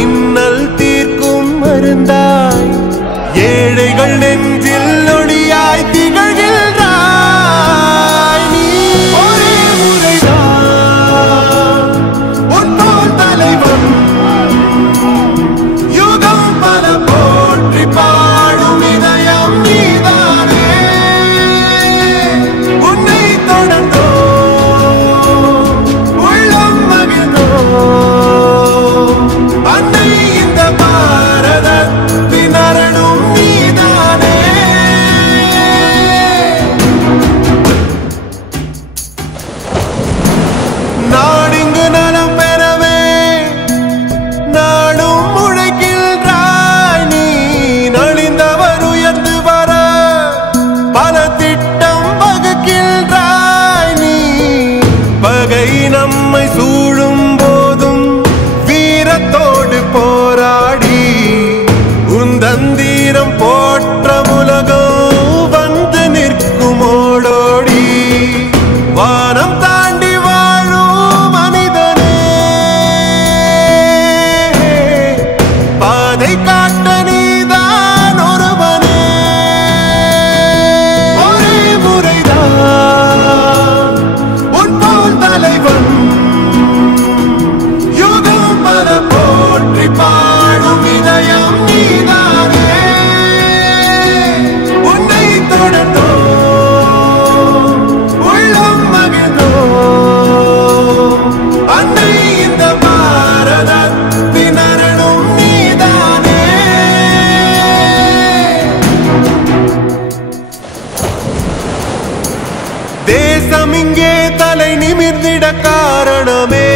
இன்னல் தீர்க்கும் மருந்தாய் ஏழைகள் நெஞ்சில் ஒளியாய் திகழ்கின்றாய் நீ ஒரே முறைதான் உன் போல் தலைவன் யுகம் பல போற்றி பாடும் இதயம் நீதானே உன்னை தொடர்ந்தோ உள்ளம் மகிழ்ந்தோ அன்னை இந்த பாரதத்தின் அரணும் நீதானே நாடிங்கு நலம் பெறவே நாடும் உழைக்கின்றாய் நீ நலிந்தவர் உயர்ந்து வர பல திட்டம் வகுக்கின்றாய் நீ பகை நம்மை சூழும் போதும் வீரத்தோடு போராடி உந்தந்தீரம் போற்ற உலகம் வந்து நிற்கும் ஓடோடி வானம் தாண்டி வாழும் மனிதனே பாதை காட்ட நீதான் ஒருவனே ஒரே முறைதான் உன் போல் தலைவன் யுகம் பல போற்றி பாடும் இதயம் நீதானே உன்னை தொடர்ந்தோ உள்ளம் மகிழ்ந்தோ அன்னை இந்த பாரதத்தின் அரணும் நீதானே தேசம் இங்கே தலை நிமிர்ந்திட காரணமே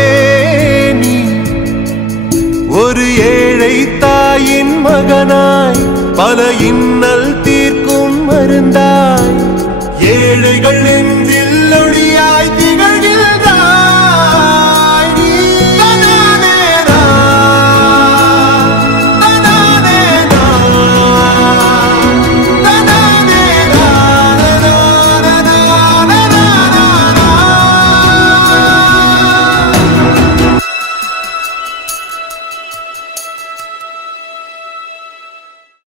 நீ ஒரு ஏழை தாயின் மகனாய் பல இன்னல் தீர்க்கும் மருந்தாய் ஏழைகள் நெஞ்சில்